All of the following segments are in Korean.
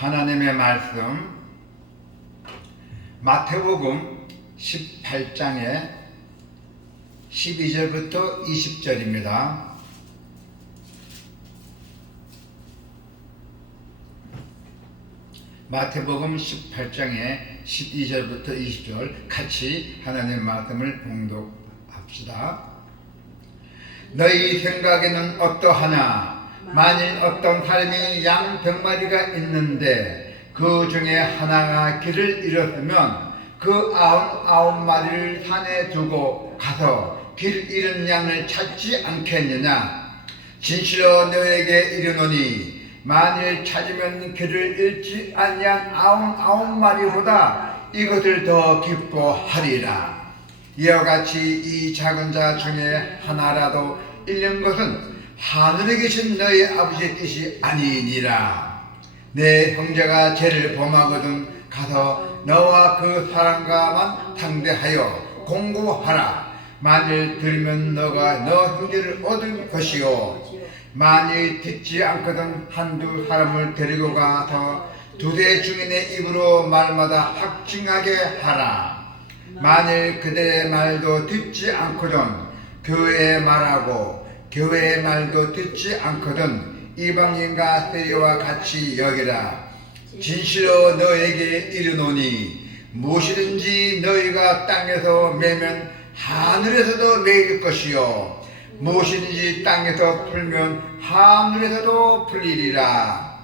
하나님의 말씀 마태복음 18장의 12절부터 20절입니다. 마태복음 18장의 12절부터 20절 같이 하나님의 말씀을 봉독합시다. 너희 생각에는 어떠하나 만일 어떤 사람이 양 병마리가 있는데 그 중에 하나가 길을 잃었으면 그 아흔 아홉 마리를 산에 두고 가서 길 잃은 양을 찾지 않겠느냐? 진실로 너에게 이르노니 만일 찾으면 길을 잃지 아니한 아흔 아홉 마리보다 이것을 더 기뻐하리라. 이와 같이 이 작은 자 중에 하나라도 잃는 것은 하늘에 계신 너희 아버지의 뜻이 아니니라. 내 형제가 죄를 범하거든 가서 너와 그 사람과만 상대하여 공부하라. 만일 들으면 너가 너 형제를 얻을 것이요. 만일 듣지 않거든 한두 사람을 데리고 가서 두대 중인의 입으로 말마다 확증하게 하라. 만일 그들의 말도 듣지 않거든 교회의 말하고 교회의 말도 듣지 않거든 이방인과 세리와 같이 여기라. 진실로 너에게 이르노니 무엇이든지 너희가 땅에서 매면 하늘에서도 매일 것이요. 무엇이든지 땅에서 풀면 하늘에서도 풀리리라.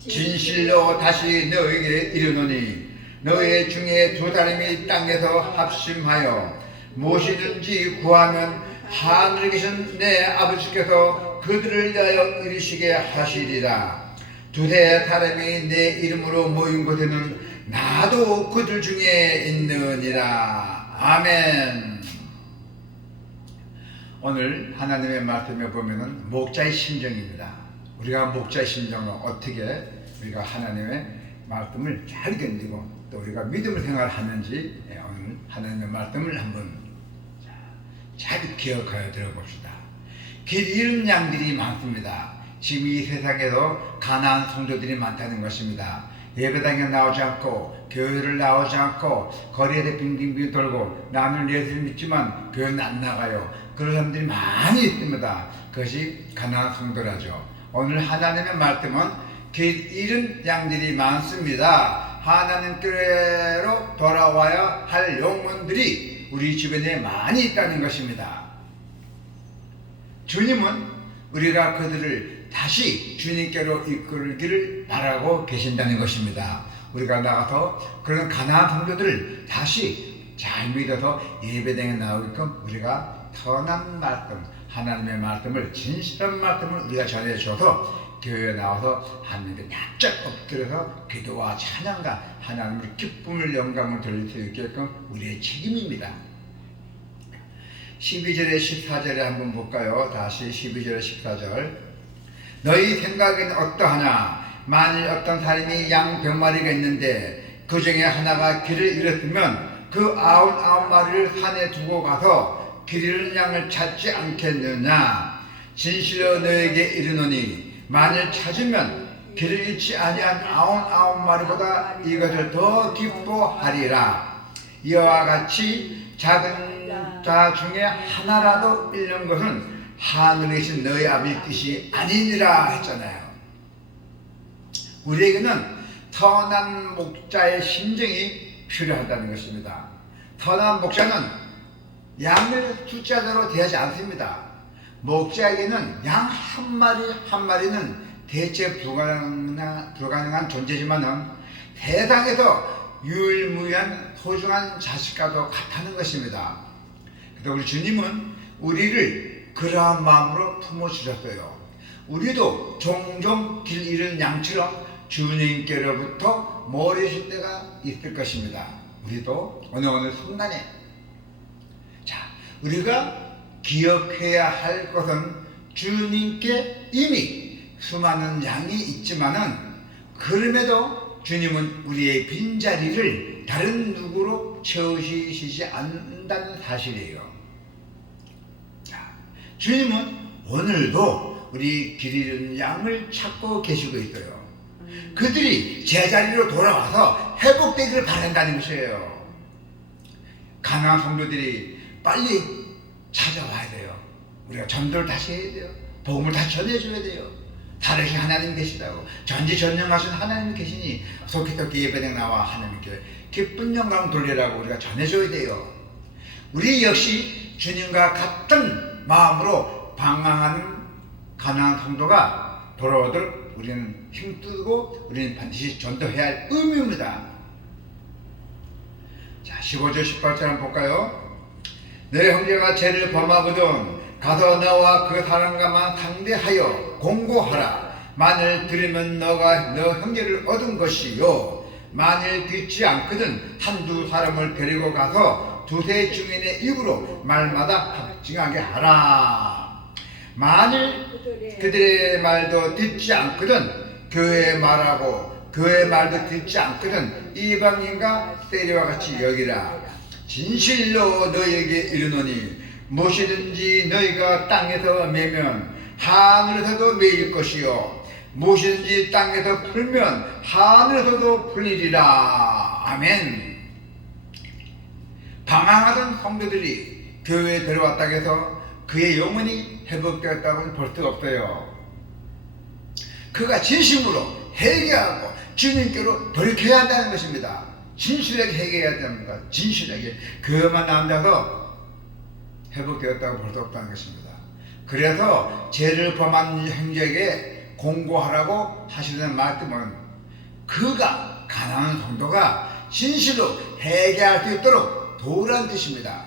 진실로 다시 너에게 이르노니 너희 중에 두 사람이 땅에서 합심하여 무엇이든지 구하면 하늘에 계신 내 아버지께서 그들을 위하여 이르시게 하시리라. 두세 사람이 내 이름으로 모인 곳에는 나도 그들 중에 있느니라. 아멘. 오늘 하나님의 말씀에 보면은 목자의 심정입니다. 우리가 목자의 심정을 어떻게 우리가 하나님의 말씀을 잘 견디고 또 우리가 믿음을 생활하는지 예, 오늘 하나님의 말씀을 한번 자, 잘 기억하여 들어봅시다. 길 잃은 양들이 많습니다. 지금 이 세상에도 가난한 성도들이 많다는 것입니다. 예배당에 나오지 않고 교회를 나오지 않고 거리에 빙빙빙 돌고 나는 예수를 믿지만 교회는 안 나가요. 그런 사람들이 많이 있습니다. 그것이 가난한 성도라죠. 오늘 하나님의 말씀은 길 잃은 양들이 많습니다. 하나님께로 돌아와야 할 영혼들이 우리 주변에 많이 있다는 것입니다. 주님은 우리가 그들을 다시 주님께로 이끌기를 바라고 계신다는 것입니다. 우리가 나가서 그런 가난한 성도들을 다시 잘 믿어서 예배당에 나오게끔 우리가 선한 말씀, 하나님의 말씀을 진실한 말씀을 우리가 전해줘서 교회에 나와서 하나님께 납작 엎드려서 기도와 찬양과 하나님을 기쁨을 영감을 돌릴 수 있게끔 우리의 책임입니다. 12절에 14절에 한번 볼까요? 다시 12절에 14절 너희 생각에는 어떠하냐 만일 어떤 사람이 양 병마리가 있는데 그 중에 하나가 길을 잃었으면 그 아홉 아홉 마리를 산에 두고 가서 길 잃은 양을 찾지 않겠느냐 진실로 너에게 이르노니 만일 찾으면 길을 잃지 아니한 아홉 아홉 마리보다 이것을 더 기뻐하리라 이와 같이 작은 자 중에 하나라도 잃는 것은 하늘에 계신 너희 아버지 뜻이 아니니라 했잖아요. 우리에게는 선한 목자의 심정이 필요하다는 것입니다. 선한 목자는 양을 숫자대로 대하지 않습니다. 목자에게는 양 한 마리 한 마리는 대체 불가능한, 불가능한 존재지만은 세상에서 유일무이한 소중한 자식과도 같다는 것입니다. 그래서 우리 주님은 우리를 그러한 마음으로 품어주셨어요. 우리도 종종 길 잃은 양처럼 주님께로부터 멀어질 때가 있을 것입니다. 우리도 어느 어느 순간에 자 우리가 기억해야 할 것은 주님께 이미 수많은 양이 있지만은 그럼에도 주님은 우리의 빈자리를 다른 누구로 채우시지 않는다는 사실이에요. 자, 주님은 오늘도 우리 길 잃은 양을 찾고 계시고 있어요. 그들이 제자리로 돌아와서 회복되기를 바란다는 것이에요. 가난한 성도들이 빨리 찾아와야 돼요. 우리가 전도를 다시 해야 돼요. 복음을 다시 전해줘야 돼요. 다르신 하나님 계시다고 전지전능하신 하나님 계시니 속히속히 예배당 나와 하나님께 기쁜 영광 돌리라고 우리가 전해줘야 돼요. 우리 역시 주님과 같은 마음으로 방황하는 가난한 성도가 돌아오도록 우리는 힘쓰고 우리는 반드시 전도해야 할 의무입니다. 자, 15절 18절 한번 볼까요? 내 형제가 죄를 범하거든 가서 너와 그 사람과만 상대하여 공고하라. 만일 들으면 너가 너 형제를 얻은 것이요. 만일 듣지 않거든 한두 사람을 데리고 가서 두세 증인의 입으로 말마다 확증하게 하라. 만일 그들의 말도 듣지 않거든 교회의 말하고 교회의 말도 듣지 않거든 이방인과 세리와 같이 여기라 진실로 너에게 이르노니 무엇이든지 너희가 땅에서 매면 하늘에서도 매일 것이요 무엇이든지 땅에서 풀면 하늘에서도 풀리리라 아멘 방황하던 성도들이 교회에 들어왔다고 해서 그의 영혼이 회복되었다고는 볼 수가 없어요. 그가 진심으로 회개하고 주님께로 돌이켜야 한다는 것입니다. 진실하게 회개해야 됩니다. 진실하게 교회만 나온다고 회복되었다고 볼 수 없다는 것입니다. 그래서 죄를 범한 형제에게 공고하라고 하시는 말씀은 그가 가난한 성도가 진실로 회개할 수 있도록 도우라는 뜻입니다.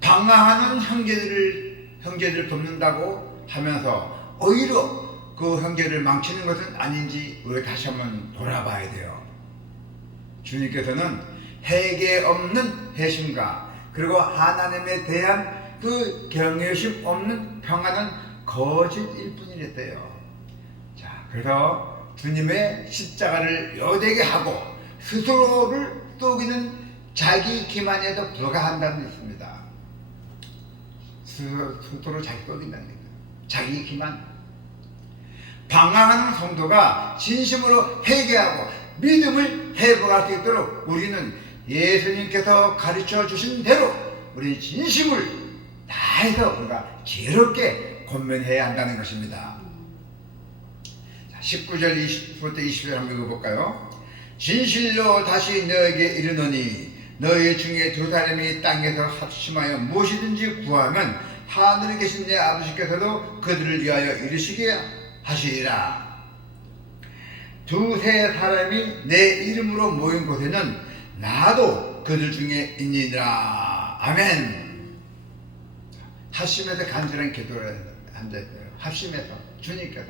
방황하는 형제들을 형제를 돕는다고 하면서 오히려 그 형제를 망치는 것은 아닌지 우리 다시 한번 돌아봐야 돼요. 주님께서는 해계 없는 회심과 그리고 하나님에 대한 그 경외심 없는 평안은 거짓일 뿐이랬대요. 자, 그래서 주님의 십자가를 여대게 하고 스스로를 속이는 자기 기만에도 불과한다는 뜻입니다. 스스로, 자기 속인다는 거예요. 자기 기만. 방황하는 성도가 진심으로 회개하고 믿음을 회복할 수 있도록 우리는 예수님께서 가르쳐 주신 대로 우리 진심을 다해서 우리가 지혜롭게 권면해야 한다는 것입니다. 19절 20부터 20절 한번 읽어볼까요? 진실로 다시 너에게 이르노니 너희 중에 두 사람이 땅에서 합심하여 무엇이든지 구하면 하늘에 계신 내 아버지께서도 그들을 위하여 이르시게 하시리라. 두세 사람이 내 이름으로 모인 곳에는 나도 그들 중에 있니라. 아멘. 합심해서 간절한 기도를 한다고요. 합심해서 주님께서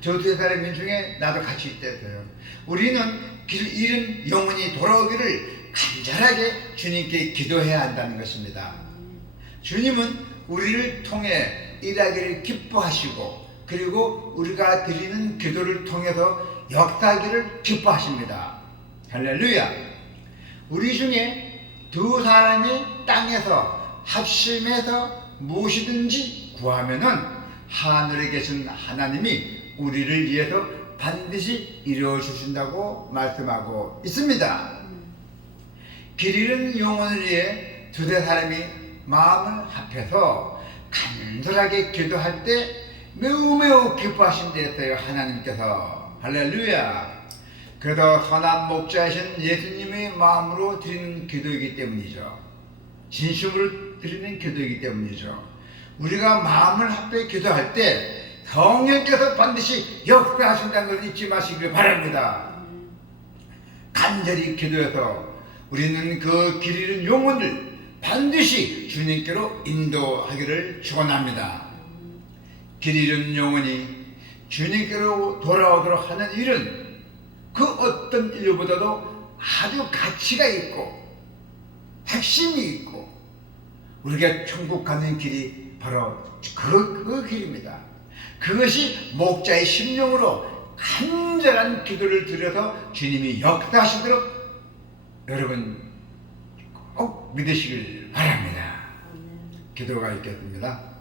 저두 사람 중에 나도 같이 있대요. 우리는 길 잃은 영혼이 돌아오기를 간절하게 주님께 기도해야 한다는 것입니다. 주님은 우리를 통해 일하기를 기뻐하시고 그리고 우리가 드리는 기도를 통해서 역사하기를 기뻐하십니다. 할렐루야. 우리 중에 두 사람이 땅에서 합심해서 무엇이든지 구하면은 하늘에 계신 하나님이 우리를 위해서 반드시 이루어 주신다고 말씀하고 있습니다. 길 잃은 영혼을 위해 두세 사람이 마음을 합해서 간절하게 기도할 때 매우 매우 기뻐하신다 했어요 하나님께서 할렐루야. 그래도 선한 목자이신 예수님의 마음으로 드리는 기도이기 때문이죠. 진심으로 드리는 기도이기 때문이죠. 우리가 마음을 합해 기도할 때 성령께서 반드시 역사하신다는 걸 잊지 마시길 바랍니다. 간절히 기도해서 우리는 그 길 잃은 영혼을 반드시 주님께로 인도하기를 축원합니다. 길 잃은 영혼이 주님께로 돌아오도록 하는 일은 그 어떤 일보다도 아주 가치가 있고 핵심이 있고 우리가 천국 가는 길이 바로 그, 그 길입니다. 그것이 목자의 심령으로 간절한 기도를 드려서 주님이 역사하시도록 여러분 꼭 믿으시길 바랍니다. 기도가 있겠습니다.